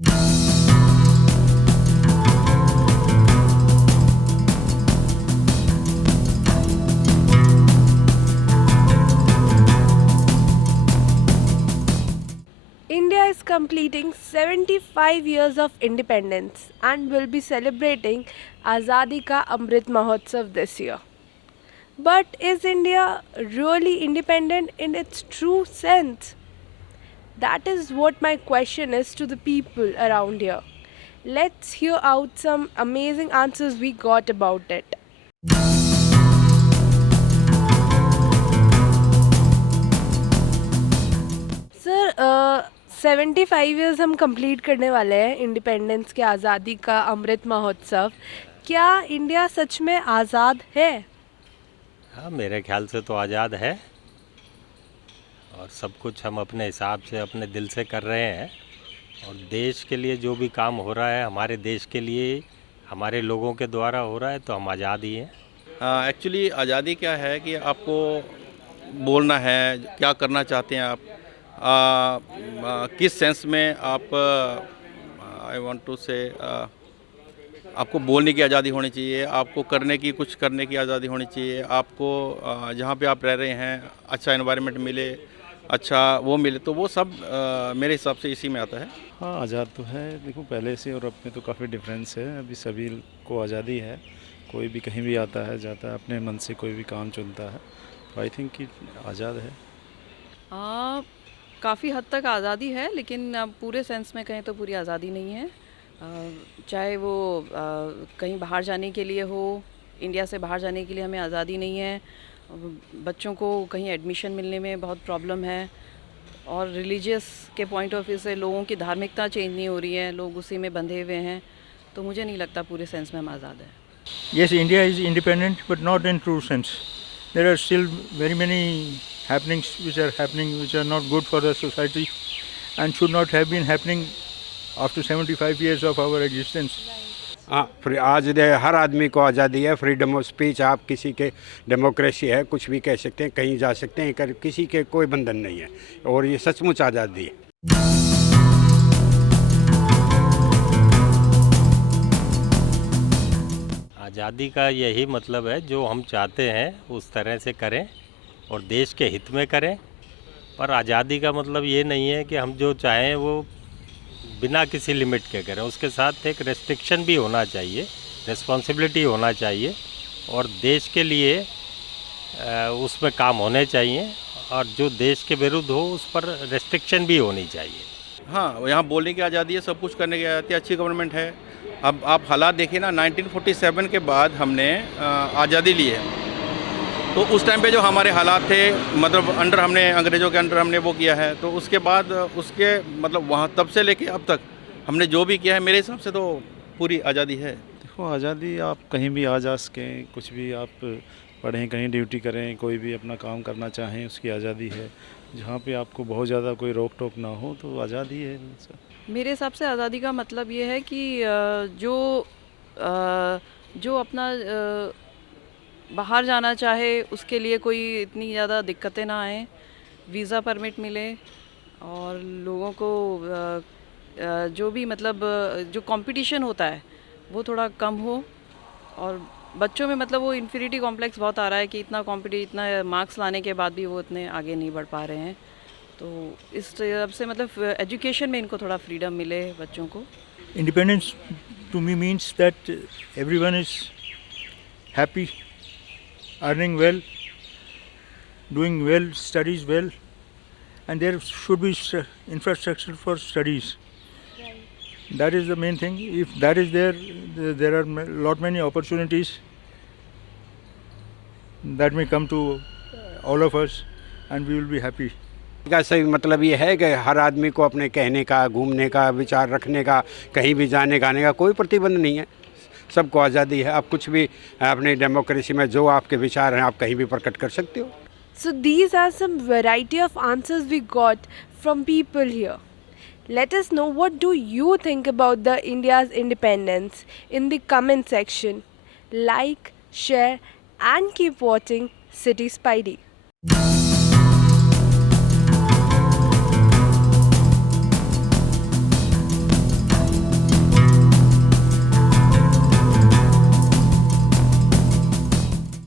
India is completing 75 years of independence and will be celebrating Azadi Ka Amrit Mahotsav this year. But is India really independent in its true sense? That is what my question is to the people around here. Let's hear out some amazing answers we got about it. Sir 75 years हम complete करने वाले हैं independence के आज़ादी का अमृत महोत्सव. क्या India सच में आज़ाद है? हाँ, मेरे ख्याल से तो आज़ाद है और सब कुछ हम अपने हिसाब से अपने दिल से कर रहे हैं. और देश के लिए जो भी काम हो रहा है, हमारे देश के लिए हमारे लोगों के द्वारा हो रहा है, तो हम आज़ाद ही हैं. एक्चुअली आज़ादी क्या है कि आपको बोलना है, क्या करना चाहते हैं आप, किस सेंस में आप, आई वांट टू से, आपको बोलने की आज़ादी होनी चाहिए, आपको करने की कुछ करने की आज़ादी होनी चाहिए, आपको जहाँ पे आप रह रहे हैं अच्छा एनवायरनमेंट मिले, अच्छा वो मिले, तो वो सब मेरे हिसाब से इसी में आता है. हाँ, आज़ाद तो है. देखो, पहले से और अब में तो काफ़ी डिफरेंस है. अभी सभी को आज़ादी है. कोई भी कहीं भी आता है, जाता है, अपने मन से कोई भी काम चुनता है. तो आई थिंक कि आज़ाद है. काफ़ी हद तक आज़ादी है, लेकिन अब पूरे सेंस में कहें तो पूरी आज़ादी नहीं है. चाहे वो कहीं बाहर जाने के लिए हो, इंडिया से बाहर जाने के लिए हमें आज़ादी नहीं है. बच्चों को कहीं एडमिशन मिलने में बहुत प्रॉब्लम है. और रिलीजियस के पॉइंट ऑफ व्यू से लोगों की धार्मिकता चेंज नहीं हो रही है, लोग उसी में बंधे हुए हैं. तो मुझे नहीं लगता पूरे सेंस में हम आज़ाद हैं. Yes, India is independent, but not in true sense. There are still very many happenings which are not good for the society and should not have been happening after 75 years of our existence. हाँ, आज हर आदमी को आज़ादी है, freedom of speech. आप किसी के democracy है, कुछ भी कह सकते हैं, कहीं जा सकते हैं, किसी के कोई बंधन नहीं है और ये सचमुच आज़ादी है. आज़ादी का यही मतलब है, जो हम चाहते हैं उस तरह से करें और देश के हित में करें. पर आज़ादी का मतलब ये नहीं है कि हम जो चाहें वो बिना किसी लिमिट के करें. उसके साथ एक रेस्ट्रिक्शन भी होना चाहिए, रिस्पॉन्सिबिलिटी होना चाहिए और देश के लिए उसमें काम होने चाहिए. और जो देश के विरुद्ध हो उस पर रेस्ट्रिक्शन भी होनी चाहिए. हाँ, यहाँ बोलने की आज़ादी है, सब कुछ करने की आज़ादी है, अच्छी गवर्नमेंट है. अब आप हालात देखिए ना, 1947 के बाद हमने आज़ादी ली है. तो उस टाइम पे जो हमारे हालात थे, मतलब हमने अंग्रेज़ों के अंडर हमने वो किया है. तो उसके बाद उसके मतलब वहाँ तब से लेके अब तक हमने जो भी किया है, मेरे हिसाब से तो पूरी आज़ादी है. देखो, आज़ादी आप कहीं भी आ जा सकें, कुछ भी आप पढ़ें, कहीं ड्यूटी करें, कोई भी अपना काम करना चाहें, उसकी आज़ादी है. जहाँ पे आपको बहुत ज़्यादा कोई रोक टोक ना हो, तो आज़ादी है. मेरे हिसाब से आज़ादी का मतलब ये है कि जो अपना बाहर जाना चाहे उसके लिए कोई इतनी ज़्यादा दिक्कतें ना आएँ, वीज़ा परमिट मिले और लोगों को जो भी मतलब जो कंपटीशन होता है वो थोड़ा कम हो. और बच्चों में मतलब वो इन्फीरिटी कॉम्प्लेक्स बहुत आ रहा है कि इतना मार्क्स लाने के बाद भी वो इतने आगे नहीं बढ़ पा रहे हैं. तो इस तरह से मतलब एजुकेशन में इनको थोड़ा फ्रीडम मिले बच्चों को. Independence to me means that everyone is happy, earning well, doing well, studies well, and there should be infrastructure for studies. That is the main thing. If that is there, there are lot many opportunities that may come to all of us, and we will be happy. का सही मतलब ये है कि हर आदमी को अपने कहने का, घूमने का, विचार रखने का, कहीं भी जाने का आने का कोई प्रतिबंध नहीं है. सबको आज़ादी है. आप कुछ भी अपनी डेमोक्रेसी में जो आपके विचार हैं आप कहीं भी प्रकट कर सकते हो. So these are some variety of answers we got from people here. Let us know what do you think about the India's independence in the comment section. Like, share and keep watching City Spidey.